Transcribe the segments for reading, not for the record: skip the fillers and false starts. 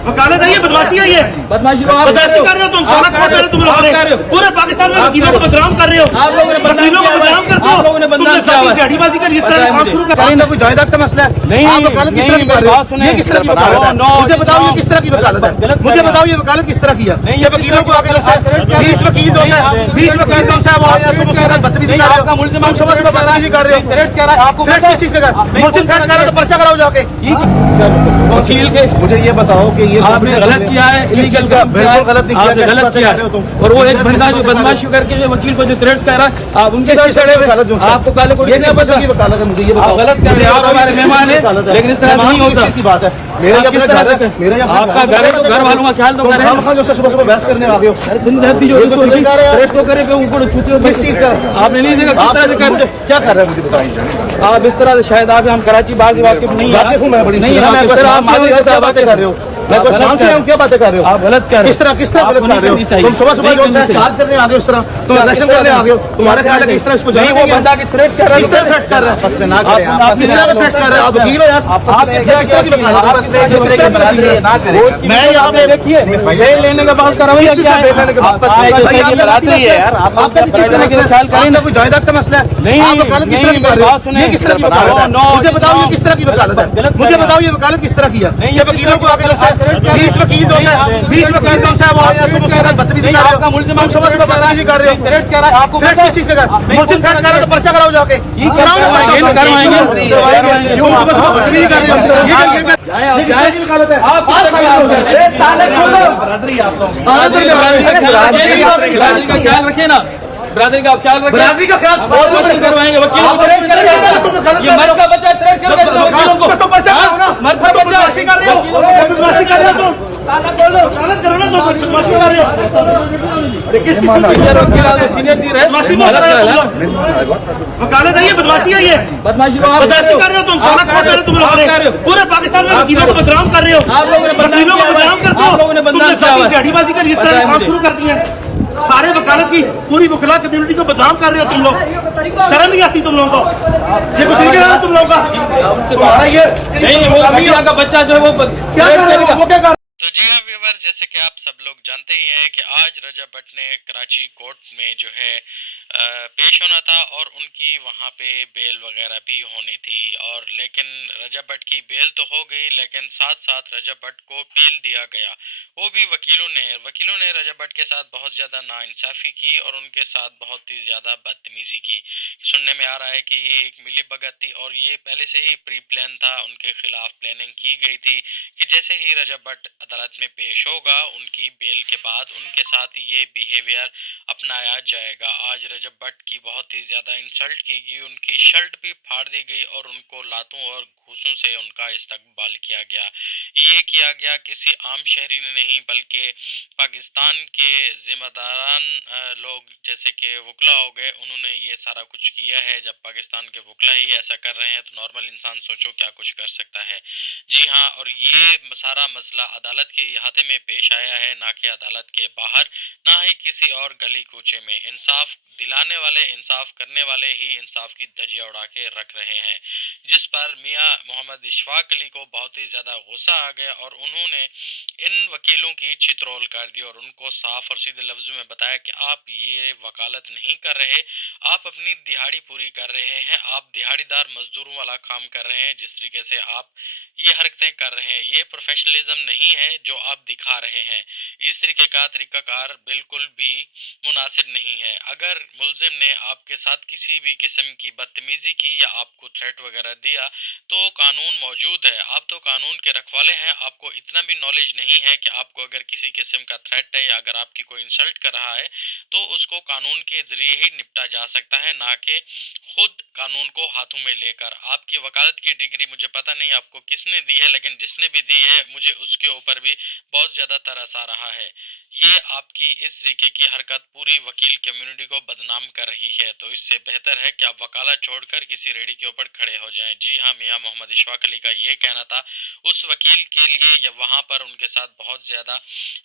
वकालत है ये, बदमाशी है ये, बदमाशी बदमाशी कर रहे हो तुम, खाना खा रहे हो तुम लोग, पूरे पाकिस्तान में वकीलों को बदनाम कर रहे हो, वकीलों को बदनाम करते हो, तुमने सारी जड़ीबाजी कर इस तरह काम शुरू कर। कोई जायदाद का मसला है, आप वकालत किस तरह की कर रहे हो? ये किस तरह की वकालत है? मुझे बताओ ये किस तरह की वकालत है? मुझे बताओ ये वकालत किस तरह की है? ये वकीलों को आगे 20 वकील दोस्त है, 20 वकील दोस्त है, वो आए तुम उसके साथ बदतमीजी कर रहे हो, तुम समझ में बदतमीजी कर रहे हो। थ्रेट किस चीज से कर? मुझसे थ्रेट कर रहे हो तो पर्चा कराओ जाके। वकील के मुझे ये बताओ कि ये आपने गलत किया है, इलीगल बिल्कुल गलत नहीं किया, गलत किया है। और वो एक बंदा जो बदमाशी करके जो वकील को जो थ्रेट कर रहा है, आप उनके साथ चढ़े हुए, आपको काले को ये नहीं पता की वकालत है, मुझे ये बताओ। आप गलत कर रहे हैं, आप हमारे मेहमान हैं, लेकिन इस तरह नहीं होता। सी बात है, मेरे आप किस तरह से आपका घर है तो घर वालों का ख्याल तो करें। जो सुबह सुबह बहस करने आ गए हो, जिंदगी जो थ्रेट को करे ऊपर छूते हो, किस चीज का आपने नहीं देखा किस तरह से कर रहे हैं। क्या कर रहे हैं मुझे बताइए। आप इस तरह से शायद आप हम कराची बात वाकिफ नहीं है, वाकिफ हूं मैं, बड़ी नहीं मैं आप क्या बातें कर रहे हो? मैं पाकिस्तान से हूं, क्या बातें कर रहे हो? आप गलत कर रहे हो। किस तरह गलत कर रहे हो? तुम सुबह सुबह जो साथ करने आ गए उस तरह, तुम इलेक्शन करने आ गए हो, तुम्हारा ख्याल है कि इस तरह इसको नहीं, वो बंदा की थ्रेट कर रहा है, किस तरह थ्रेट कर रहा है? ना करें आप, किस तरह थ्रेट कर रहे हो? आप वकील हो यार, आप किस तरह की वकालत है? मैं यहाँ पे देखिए बेल लेने के बाद कार्रवाई क्या है? आपका कोई जायदाद का मसला है, आप वकालत किस तरह की कर रहे हो? ये किस तरह की वकालत है? मुझे बताओ ये किस तरह की वकालत है? मुझे बताओ ये वकालत किस तरह की है? ये वकीलों को आगे 20 वकील दोस्त है, 20 वकील दोस्त है, वो आए तुम उसके साथ बदतमीजी कर रहे हो, तुम समझ में बदतमीजी कर रहे हो। थ्रेट कर रहा है, आपको थ्रेट किस चीज से कर? मुझसे थ्रेट कर रहे हो तो पर्चा कराओ जाके, कराओ ना पर्चा, करवाएंगे। क्यों सुबह सुबह बदतमीजी कर रहे हो? ये किस तरह की वकालत है? बरादरी का ख्याल रखिए ना, बरादरी का ख्याल रखिए, बरादरी का ख्याल करवाएंगे, वकीलों को थ्रेट करेंगे। ये मर्द का बच्चा थ्रेट करेगा वकीलों को, तो पर्चा कराओ ना, मर्द का बच्चा बदमाशी कर रहे हो, बदमाशी कर रहे हो तुम, वकालत करो ना, तुम बदमाशी कर रहे हो। किस किस्म की बदमाशी में कर रहे हो तुम लोग? वकालत है ये, बदमाशी है ये, बदमाशी बदमाशी कर रहे हो तुम, खाना खा रहे हो तुम लोग, पूरे पाकिस्तान में वकीलों को बदनाम कर रहे हो, वकीलों को बदनाम करते हो, तुमने सारी जड़ीबाजी कर इस तरह काम शुरू कर दिए हैं। सारे वकालत की पूरी वकला कम्युनिटी को बदनाम कर रहे हो तुम लोग, शर्म नहीं आती तुम लोगों को? ये कुछ तरीका है तुम लोगों का? तुम्हारा ये का बच्चा जो है वो क्या कर रहे हो? वो क्या कर? तो जी हाँ व्यूअर्स, जैसे कि आप सब लोग जानते ही हैं कि आज रजब भट्ट ने कराची कोर्ट में जो है पेश होना था और उनकी वहाँ पे बेल वगैरह भी होनी थी, और लेकिन रजब भट्ट की बेल तो हो गई, लेकिन साथ साथ रजब भट्ट को पेल दिया गया, वो भी वकीलों ने रजब भट्ट के साथ बहुत ज़्यादा नाइंसाफ़ी की और उनके साथ बहुत ही ज़्यादा बदतमीज़ी की। सुनने में आ रहा है कि ये एक मिली भगत थी और ये पहले से ही प्री प्लान था, उनके खिलाफ प्लानिंग की गई थी कि जैसे ही रजब भट्ट अदालत में पेश होगा उनकी बेल के बाद उनके साथ ये बिहेवियर अपनाया जाएगा। आज रजब भट्ट की बहुत ही ज़्यादा इंसल्ट की गई, उनकी शर्ट भी फाड़ दी गई और उनको लातों और घूंसों से उनका इस्तकबाल किया गया। ये किया गया किसी आम शहरी ने नहीं, बल्कि पाकिस्तान के ज़िम्मेदारान लोग जैसे कि वकला हो गए, उन्होंने ये सारा कुछ किया है। जब पाकिस्तान के वकला ही ऐसा कर रहे हैं तो नॉर्मल इंसान सोचो क्या कुछ कर सकता है। जी हाँ, और ये सारा मसला अदालत के अहाते में पेश आया है, ना कि अदालत के बाहर, ना ही किसी और गली कूचे में। इंसाफ दिलाने वाले, इंसाफ करने वाले ही इंसाफ की धज्जियां उड़ा के रख रहे हैं, जिस पर मियां मोहम्मद इशफाक अली को बहुत ही ज़्यादा गुस्सा आ गया और उन्होंने इन वकीलों की चित्रोल कर दी और उनको साफ और सीधे लफ्ज़ों में बताया कि आप ये वकालत नहीं कर रहे, आप अपनी दिहाड़ी पूरी कर रहे हैं, आप दिहाड़ीदार मजदूरों वाला काम कर रहे हैं। जिस तरीके से आप ये हरकतें कर रहे हैं, ये प्रोफेशनलिज्म नहीं है जो आप दिखा रहे हैं। इस तरीके का तरीक़ाकार बिल्कुल भी मुनासिब नहीं है। अगर मुलजिम ने आपके साथ किसी भी किस्म की बदतमीज़ी की या आपको थ्रेट वगैरह दिया तो कानून मौजूद है, आप तो कानून के रखवाले हैं। आपको इतना भी नॉलेज नहीं है कि आपको अगर किसी किस्म का थ्रेट है या अगर आपकी कोई इंसल्ट कर रहा है तो उसको कानून के ज़रिए ही निपटा जा सकता है, ना कि खुद कानून को हाथों में लेकर। आपकी वकालत की डिग्री मुझे पता नहीं आपको किसने दी है, लेकिन जिसने भी दी है मुझे उसके ऊपर भी बहुत ज़्यादा तरस आ रहा है। ये आपकी इस तरीके की हरकत पूरी वकील कम्युनिटी को بدنام کر رہی ہے، تو اس سے بہتر ہے کہ آپ وکالت چھوڑ کر کسی ریڑھی کے اوپر کھڑے ہو جائیں۔ جی ہاں، میاں محمد اشفاق علی کا یہ کہنا تھا۔ اس وکیل کے لیے یا وہاں پر ان کے ساتھ بہت زیادہ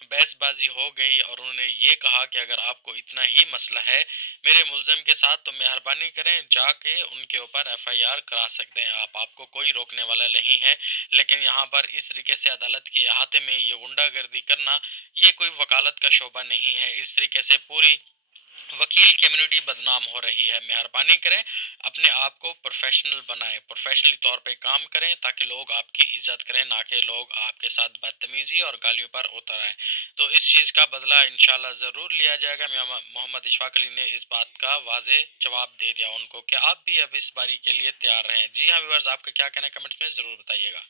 بحث بازی ہو گئی اور انہوں نے یہ کہا کہ اگر آپ کو اتنا ہی مسئلہ ہے میرے ملزم کے ساتھ تو مہربانی کریں جا کے ان کے اوپر FIR کرا سکتے ہیں آپ کو کوئی روکنے والا نہیں ہے، لیکن یہاں پر اس طریقے سے عدالت کے احاطے میں یہ غنڈہ گردی کرنا یہ کوئی وکالت کا شعبہ نہیں ہے۔ اس طریقے سے پوری وکیل کمیونٹی بدنام ہو رہی ہے۔ مہربانی کریں اپنے آپ کو پروفیشنل بنائیں، پروفیشنلی طور پہ کام کریں تاکہ لوگ آپ کی عزت کریں، نہ کہ لوگ آپ کے ساتھ بدتمیزی اور گالیوں پر اتر آئیں۔ تو اس چیز کا بدلہ انشاءاللہ ضرور لیا جائے گا۔ میاں محمد اشفاق علی نے اس بات کا واضح جواب دے دیا ان کو کہ آپ بھی اب اس باری کے لیے تیار رہیں۔ جی ہاں ویورز، آپ کا کیا کہنا ہے کمنٹس میں ضرور بتائیے گا۔